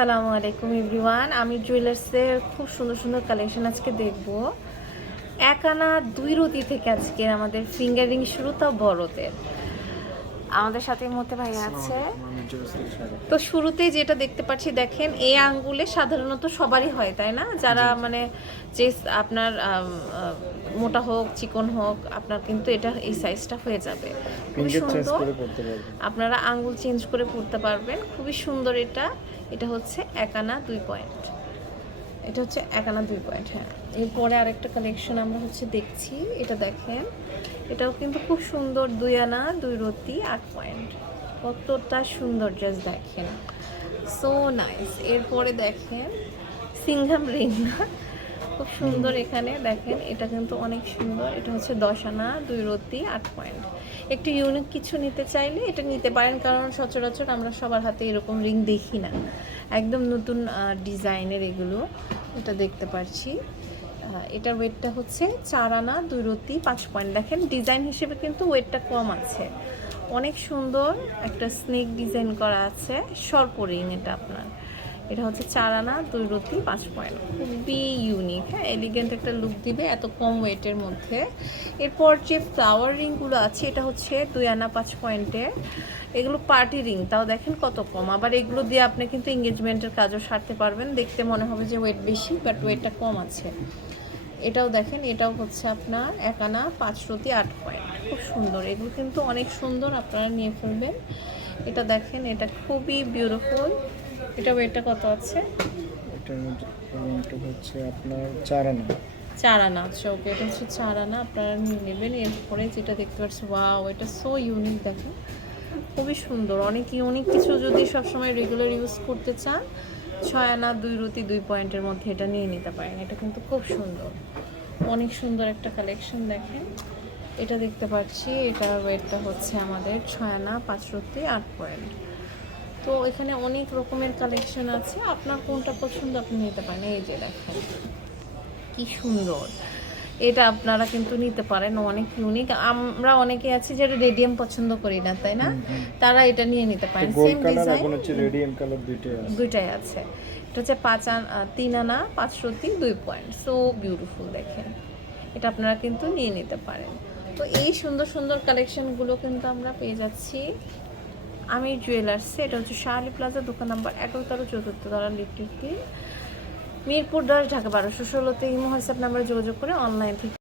আসসালামু আলাইকুম এভরিওয়ান। আমি জুয়েলার্সের খুব সুন্দর সুন্দর কালেকশন আজকে দেখব। এক আনা দুই রতি থেকে আজকে আমাদের ফিঙ্গারিং শুরু, তো বড়দের। আমাদের সাথে এই মুহূর্তে ভাই আছে। তো শুরুতে যেটা দেখতে পাচ্ছি দেখেন এই আঙ্গুলে সাধারণত সবারই হয় তাই না? যারা মানে যে আপনার মোটা হোক চিকন হোক আপনার কিন্তু এটা এই সাইজটা হয়ে যাবে। খুবই সুন্দর। করে পড়তে পারবেন। আপনারা আঙ্গুল চেঞ্জ করে পড়তে পারবেন। খুবই সুন্দর এটা। এটা হচ্ছে এক আনা দুই পয়েন্ট এটা হচ্ছে এক আনা দুই পয়েন্ট হ্যাঁ। এরপরে আরেকটা কালেকশন আমরা হচ্ছে দেখছি এটা দেখেন। এটাও কিন্তু খুব সুন্দর দুই আনা দুই রতি আট পয়েন্ট। কতটা সুন্দর জাস্ট দেখেন। সো নাইস এরপরে দেখেন সিংহাম রিং। না খুব সুন্দর এখানে দেখেন এটা কিন্তু অনেক সুন্দর। এটা হচ্ছে দশ আনা দুই রতি আট পয়েন্ট। একটু ইউনিক কিছু নিতে চাইলে এটা নিতে পারেন কারণ সচরাচর আমরা সবার হাতে এরকম রিং দেখি না। একদম নতুন ডিজাইনের এগুলো। এটা দেখতে পারছি। এটার ওয়েটটা হচ্ছে চার আনা, দুই রতি, পাঁচ পয়েন্ট। দেখেন, ডিজাইন হিসেবে কিন্তু ওয়েটটা কম আছে। অনেক সুন্দর একটা স্নেক ডিজাইন করা আছে সর্প রিং এটা আপনার। এটা হচ্ছে চার আনা, দুই রতি পাঁচ পয়েন্ট খুবই ইউনিক হ্যাঁ? এলিগেন্ট একটা লুক দিবে, এত কম ওয়েটের মধ্যে। এরপর যে ফ্লাওয়ার রিংগুলো আছে, এটা হচ্ছে দুই আনা, পাঁচ পয়েন্টের এগুলো পার্টি রিং তাও দেখেন কত কম। আবার এগুলো দিয়ে আপনি কিন্তু এঙ্গেজমেন্টের কাজও সারতে পারবেন। দেখতে মনে হবে যে ওয়েট বেশি বাট ওয়েটটা কম আছে। এটাও দেখেন, এটাও হচ্ছে আপনার এক আনা, পাঁচ রতি আট পয়েন্ট খুব সুন্দর। এগুলো কিন্তু অনেক সুন্দর, আপনারা নিয়ে ফেলবেন। এটা দেখেন, এটা খুবই বিউটিফুল এটা ওয়েটটা কত আছে? এটার মধ্যে এটা হচ্ছে আপনার চার আনা। চার আনা আচ্ছা ওকে এটা হচ্ছে চার আনা আপনারা নিয়ে নেবেন এরপরে যেটা দেখতে পাচ্ছি ওয়াও এটা সো ইউনিক দেখেন খুবই সুন্দর অনেক ইউনিক কিছু যদি সবসময় রেগুলার ইউজ করতে চান ছয় আনা দুই রুতি দুই পয়েন্টের মধ্যে এটা নিয়ে নিতে পারেন এটা কিন্তু খুব সুন্দর অনেক সুন্দর একটা কালেকশন দেখেন এটা দেখতে পাচ্ছি এটার ওয়েটটা হচ্ছে আমাদের ছয় আনা পাঁচ রুতি আট পয়েন্ট তো এখানে অনেক রকমের কালেকশন আছে। আপনার কোনটা পছন্দ আপনি নিতে পারেন। এই যে দেখেন কি সুন্দর। এটা আপনারা কিন্তু নিতে পারেন অনেক ইউনিক আমরা অনেকে আছি যারা রেডিয়াম পছন্দ করি না তাই না? তারা এটা নিয়ে নিতে পারেন। সেম ডিজাইন রেডিয়াম কালার দুইটাই আছে। দুইটাই আছে। এটা হচ্ছে পাঁচ আন তিন আনা পাঁচশো তিন দুই পয়েন্ট সো বিউটিফুল দেখেন। এটা আপনারা কিন্তু নিয়ে নিতে পারেন। তো এই সুন্দর সুন্দর কালেকশনগুলো কিন্তু আমরা পেয়ে যাচ্ছি। আমি জুয়েলার্সে এটা হচ্ছে শাহালি প্লাজা দোকান নাম্বার এগারো তেরো, চতুর্থ তলা লিফটিফটি মিরপুর দশ, ঢাকা বারোশো ষোলোতে ইমো হোয়াটসঅ্যাপ নাম্বারে যোগাযোগ করে অনলাইন থেকে